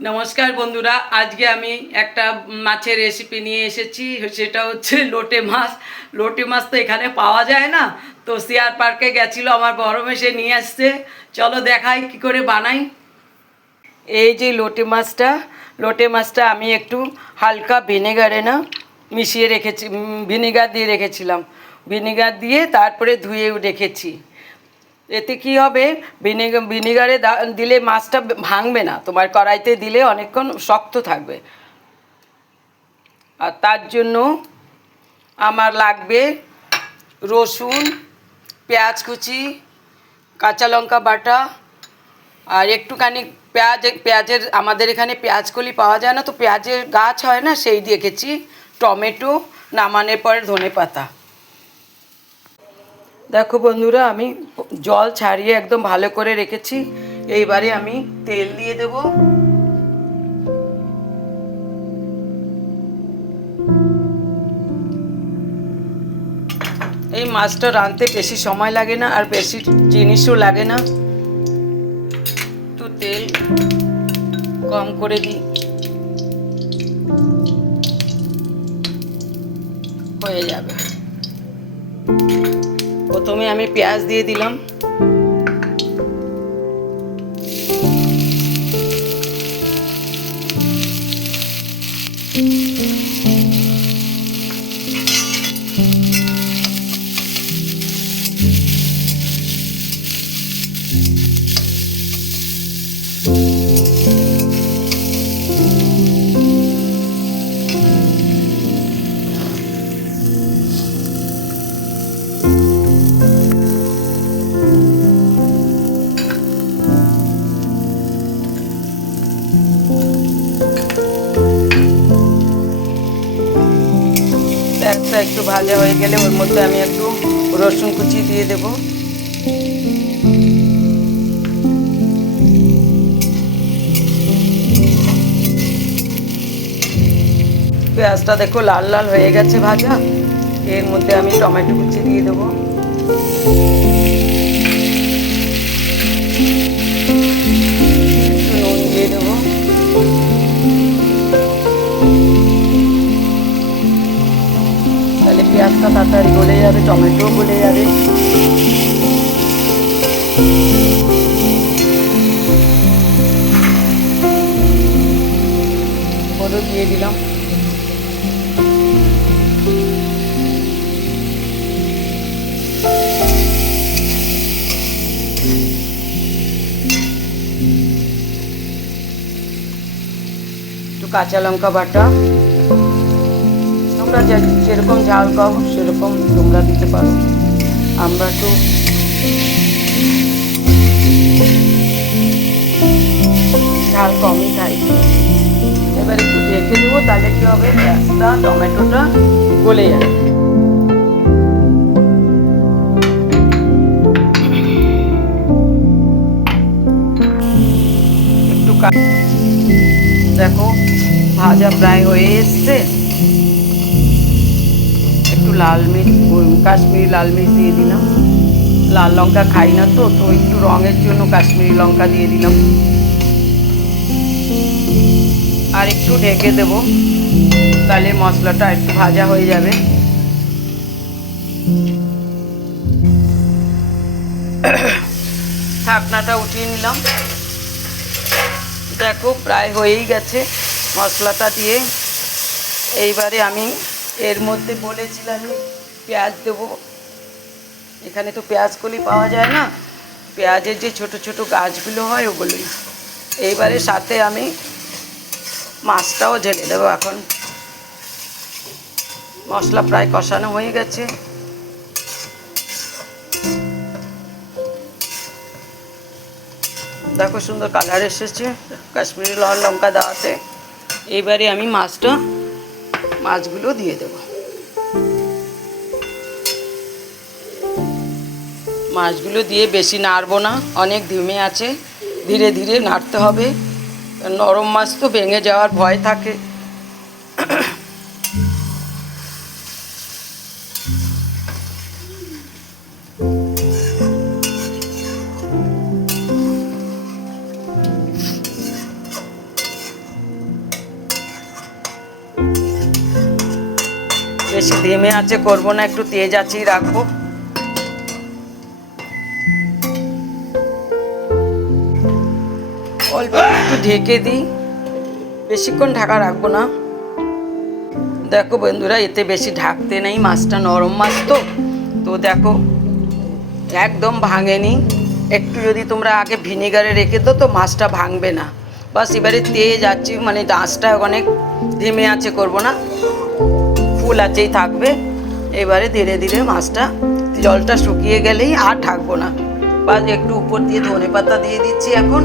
নমস্কার বন্ধুরা, আজকে আমি একটা মাছের রেসিপি নিয়ে এসেছি। সেটা হচ্ছে লোটে মাছ। লোটে মাছ তো এখানে পাওয়া যায় না, তো সিআর পার্কে গেছিলো আমার বড় মেশে নিয়ে আসছে। চলো দেখাই কি করে বানাই। এই যে লোটে মাছটা আমি একটু হালকা ভিনেগারে মিশিয়ে রেখেছি, ভিনেগার দিয়ে রেখেছিলাম। ভিনেগার দিয়ে তারপরে ধুয়ে রেখেছি। এতে কি হবে, ভিনেগারে দিলে মাছটা ভাঙবে না, তোমার কড়াইতে দিলে অনেকক্ষণ শক্ত থাকবে। আর তার জন্য আমার লাগবে রসুন, পেঁয়াজ কুচি, কাঁচা লঙ্কা বাটা, আর একটুখানি পেঁয়াজের আমাদের এখানে পেঁয়াজকলি পাওয়া যায় না, তো পেঁয়াজের গাছ হয় না, সেই দিয়ে রেখেছি। টমেটো, নামানোর পরে ধনেপাতা। দেখো বন্ধুরা, আমি জল ছাড়িয়ে একদম ভালো করে রেখেছি। এইবারে আমি তেল দিয়ে দেব। এই মাছটা রাঁধতে বেশি সময় লাগে না আর বেশি জিনিসও লাগে না, তো তেল কম করে দিই, হয়ে যাবে। প্রথমে আমি পেঁয়াজ দিয়ে দিলাম। পেঁয়াজটা একটু ভাজা হয়ে গেলে ওর মধ্যে আমি একটু রসুন কুচি দিয়ে দেব। পেঁয়াজটা দেখো লাল লাল হয়ে গেছে ভাজা। এর মধ্যে আমি টমেটো কুচি দিয়ে দেবো। নুন দিয়ে দেবো। তাহলে পেঁয়াজটা তাড়াতাড়ি গলে যাবে, টমেটোও গলে যাবে। হলুদ দিয়ে দিলাম। একটু কাঁচা লঙ্কা বাটা, তোমরা যেরকম ঝাল খাও সেরকম তোমরা দিতে পারো। আমরা একটু ঝাল কমই খাই। এবার একটু ঢেকে দেবো, তাহলে কি হবে, পেঁয়াজটা টমেটোটা গলে যাবে। একটু দেখো ভাজা প্রায় হয়ে এসছে। একটু লাল মির্চ, কাশ্মীরি লাল মির্চ দিয়ে দিলাম। লাল লঙ্কা খাই না, তো তো একটু রঙের জন্য কাশ্মীরি লঙ্কা দিয়ে দিলাম। আর একটু ঢেকে দেব, তাহলে মশলাটা একটু ভাজা হয়ে যাবে। ঢাকনাটা উঠিয়ে নিলাম। দেখো প্রায় হয়েই গেছে মশলাটা দিয়ে। এইবারে আমি এর মধ্যে বলেছিলাম পেঁয়াজ দেবো। এখানে তো পেঁয়াজ কলি পাওয়া যায় না, পেঁয়াজের যে ছোট ছোট গাছগুলো হয় ওগুলোই। এইবারে সাথে আমি মাছটাও ঢেলে দেবো। এখন মশলা প্রায় কষানো হয়ে গেছে। দেখো সুন্দর কালার এসেছে কাশ্মীরি লাল লঙ্কা দেওয়াতে। এইবারে আমি মাছগুলো দিয়ে দেব। মাছগুলো দিয়ে বেশি নাড়বো না, অনেক ধিমে আছে, ধীরে ধীরে নাড়তে হবে। নরম মাছ তো ভেঙে যাওয়ার ভয় থাকে। বেশি ধিমে আঁচে করবো না, একটু তেজ আঁচেই রাখবো। অল্প একটু ঢেকে দিই, বেশিক্ষণ ঢাকা রাখবো না। দেখো বন্ধুরা, এতে বেশি ঢাকতে নেই, মাছটা নরম মাছ তো। তো দেখো একদম ভাঙেনি। একটু যদি তোমরা আগে ভিনেগারে রেখে দাও তো মাছটা ভাঙবে না। বাস এবারে তেজ আছে, মানে আঁচটা অনেক ধিমে আঁচে করবো না, ফুল আঁচেই থাকবে। এবারে ধীরে ধীরে মাছটা জলটা শুকিয়ে গেলেই আর ঢাকবো না। বাস একটু উপর দিয়ে ধনেপাতা দিয়ে দিচ্ছি এখন,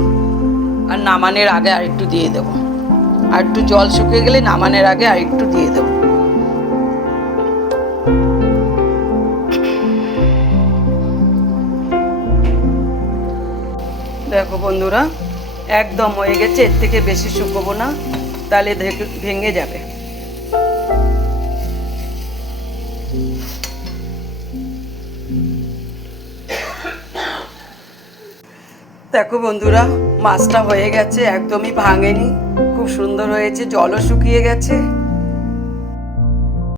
আর নামানোর আগে আর একটু দিয়ে দেবো। আর একটু জল শুকিয়ে গেলে নামানোর আগে আর একটু দিয়ে দেবো। দেখো বন্ধুরা, একদম হয়ে গেছে, এর থেকে বেশি শুকোবো না, তাহলে ভেঙে যাবে। দেখো বন্ধুরা, মাছটা হয়ে গেছে, একদমই ভাঙেনি, খুব সুন্দর হয়েছে, জলও শুকিয়ে গেছে।